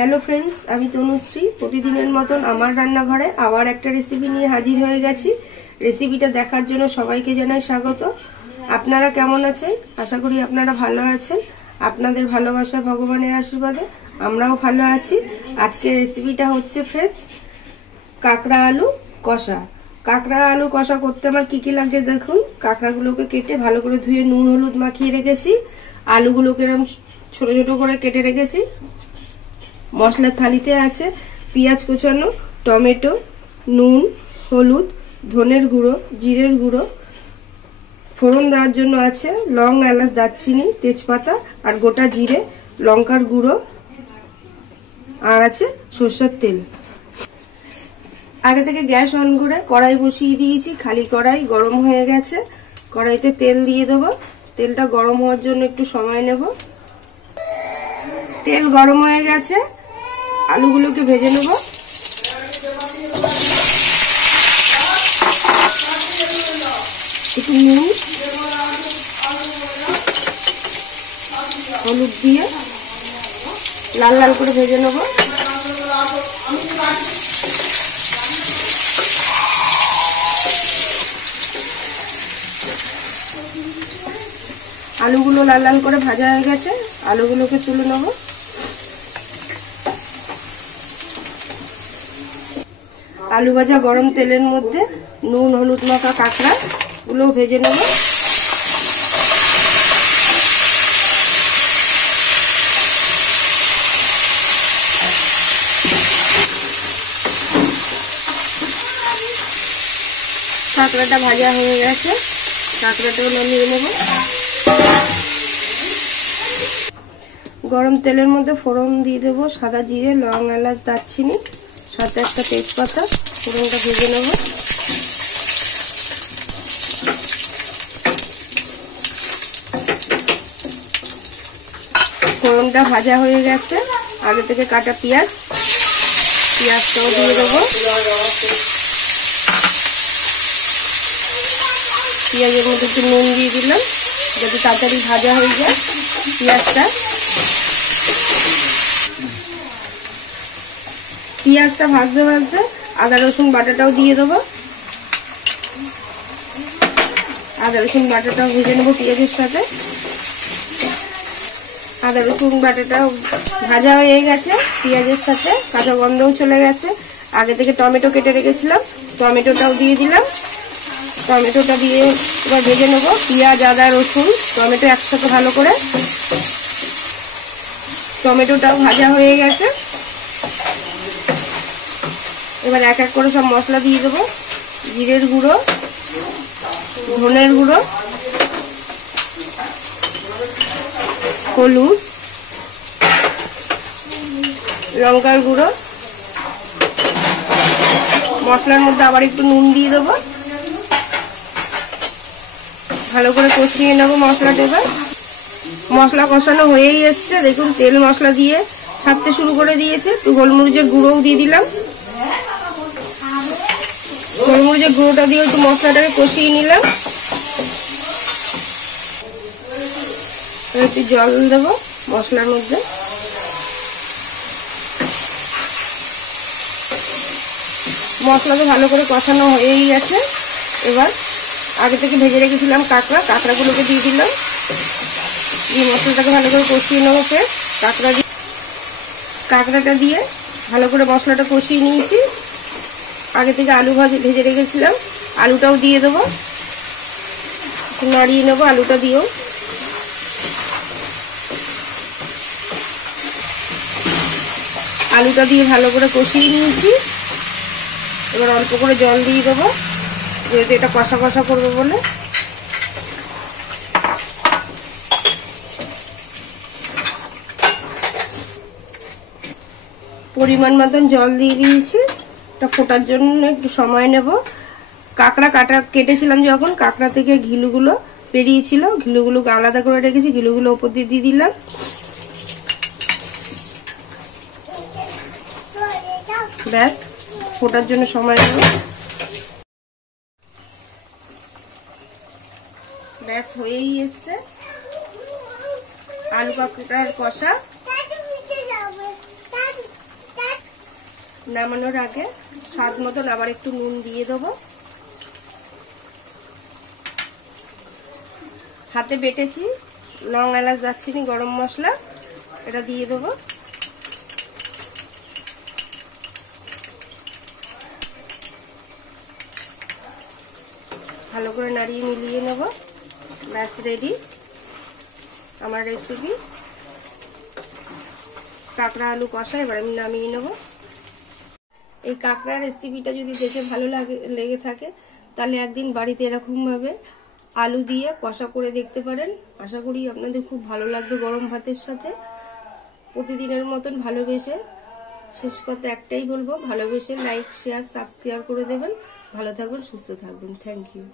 Hello friends, আমি তনুশ্রী প্রতিদিনের মতন আমার রান্নাঘরে আবার একটা রেসিপি নিয়ে হাজির হয়ে গেছি। রেসিপিটা দেখার জন্য সবাইকে জানাই স্বাগত। আপনারা কেমন আছেন? আশা করি আপনারা ভালো আছেন। আপনাদের ভালোবাসা ভগবানের আশীর্বাদে আমরাও ভালো আছি। আজকের রেসিপিটা হচ্ছে ফ্রেন্ডস কাঁকড়া আলু কষা। কাঁকড়া আলু কষা করতে আমার কি কি লাগছে দেখুন। কাঁকড়াগুলোকে কেটে ভালো করে ধুয়ে নুন হলুদ মাখিয়ে রেখেছি। আলুগুলোকে এরকম ছোট ছোট করে কেটে রেখেছি। মশলার থালিতে আছে পেঁয়াজ কুচানো, টমেটো, নুন, হলুদ, ধনের গুঁড়ো, জিরের গুঁড়ো। ফোড়ন দেওয়ার জন্য আছে লং, এলাচ, দারচিনি, তেজপাতা আর গোটা জিরে, লঙ্কার গুঁড়ো আর আছে সরষের তেল। আগে থেকে গ্যাস অন করে কড়াই বসিয়ে দিয়েছি। খালি কড়াই গরম হয়ে গেছে। কড়াইতে তেল দিয়ে দেবো। তেলটা গরম হওয়ার জন্য একটু সময় নেব। তেল গরম হয়ে গেছে, আলুগুলোকে ভেজে নেব। একটু নুন হলুদ দিয়ে লাল লাল করে ভেজে নেব। আলুগুলো লাল লাল করে ভাজা হয়ে গেছে, আলুগুলোকে তুলে নেব। আলু ভাজা গরম তেলের মধ্যে নুন হলুদ মাখা কাঁকড়া গুলো ভেজে নেব। কাঁকড়াটা ভাজা হয়ে গেছে, কাঁকড়াটাও নামিয়ে নেব। গরম তেলের মধ্যে ফোড়ন দিয়ে দেবো সাদা জিরে, লং, এলাচ, দারচিনি, সাথে একটা তেজপাতা। ফোড়নটা ভেজে নেব। ফোড়নটা ভাজা হয়ে গেছে, আগে থেকে কাটা পেঁয়াজটাও দিয়ে দেবো। পেঁয়াজের মধ্যে একটু নুন দিয়ে দিলাম যাতে তাড়াতাড়ি ভাজা হয়ে যায় পেঁয়াজটা। পেঁয়াজটা ভাজতে ভাজতে আদা রসুন বাটাটাও দিয়ে দেবো। আদা রসুন বাটাটাও ভেজে নেবো পেঁয়াজের সাথে। আদা রসুন বাটাটাও ভাজা হয়ে গেছে পেঁয়াজের সাথে, কাঁচা গন্ধও চলে গেছে। আগে থেকে টমেটো কেটে রেখেছিলাম, টমেটোটাও দিয়ে দিলাম। টমেটোটা দিয়ে এবার ভেজে নেবো। পেঁয়াজ, আদা, রসুন, টমেটো একসাথে ভালো করে। টমেটোটাও ভাজা হয়ে গেছে। এবার এক এক করে সব মশলা দিয়ে দেবো। জিরের গুঁড়ো, ধনের গুঁড়ো, হলুদ, লঙ্কার গুঁড়ো। মশলার মধ্যে আবার একটু নুন দিয়ে দেবো। ভালো করে কষিয়ে নেবো মশলাটা। এবার মশলা কষানো হয়েই এসছে, দেখুন তেল মশলা দিয়ে ছাড়তে শুরু করে দিয়েছে। একটু গোলমরিচের গুঁড়োও দিয়ে দিলাম। গোলমরিচের গুঁড়োটা দিয়ে একটু মশলাটাকে কষিয়ে নিলাম। একটু জল দেবো মশলার মধ্যে। মশলা তো ভালো করে কষানো হয়েই গেছে। এবার আগে থেকে ভেজে রেখেছিলাম কাঁকড়াগুলোকে দিয়ে দিলাম। দিয়ে মশলাটাকে ভালো করে কষিয়ে নেবো। ফের কাঁকড়াটা দিয়ে ভালো করে মশলাটা কষিয়ে নিয়েছি। আগে থেকে আলু ভেজে রেখেছিলাম, আলুটাও দিয়ে দেবো। নাড়িয়ে নেবো আলুটা দিয়েও। আলুটা দিয়ে ভালো করে কষিয়ে নিয়েছি। এবার অল্প করে জল দিয়ে দেবো, যেহেতু এটা কষা কষা করবো বলে। পরিমাণ মতন জল দিয়ে দিয়েছি। এটা ফোটার জন্য একটু সময় নেব। কাঁকড়া কেটেছিলাম যখন, কাঁকড়া থেকে ঘিলুগুলো বেরিয়েছিল, ঘিলুগুলোকে আলাদা করে রেখেছি। ঘিলুগুলো ওপর দিয়ে দিয়ে দিলাম। ব্যাস, ফোটার জন্য সময় নেব। ব্যাস হয়েই এসছে আলু কাঁকড়ার কষা। নামানোর আগে স্বাদ মতন আবার একটু নুন দিয়ে দেবো। হাতে বেটেছি লং, এলাচ, দারচিনি, গরম মশলা, এটা দিয়ে দেবো। ভালো করে নাড়িয়ে মিলিয়ে নেব। ব্যাস রেডি আমার রেসিপি কাঁকড়া আলু কষা। এবার আমি নামিয়ে নেব। এই কাঁকড়া রেসিপিটা যদি দেখে ভালো লেগে থাকে তাহলে একদিন বাড়িতে এরকমভাবে আলু দিয়ে কষা করে দেখতে পারেন। আশা করি আপনাদের খুব ভালো লাগবে গরম ভাতের সাথে। প্রতিদিনের মতন ভালোবেসে, শেষ কথা একটাই বলবো, ভালোবেসে লাইক, শেয়ার, সাবস্ক্রাইব করে দেবেন। ভালো থাকবেন, সুস্থ থাকবেন। Thank you.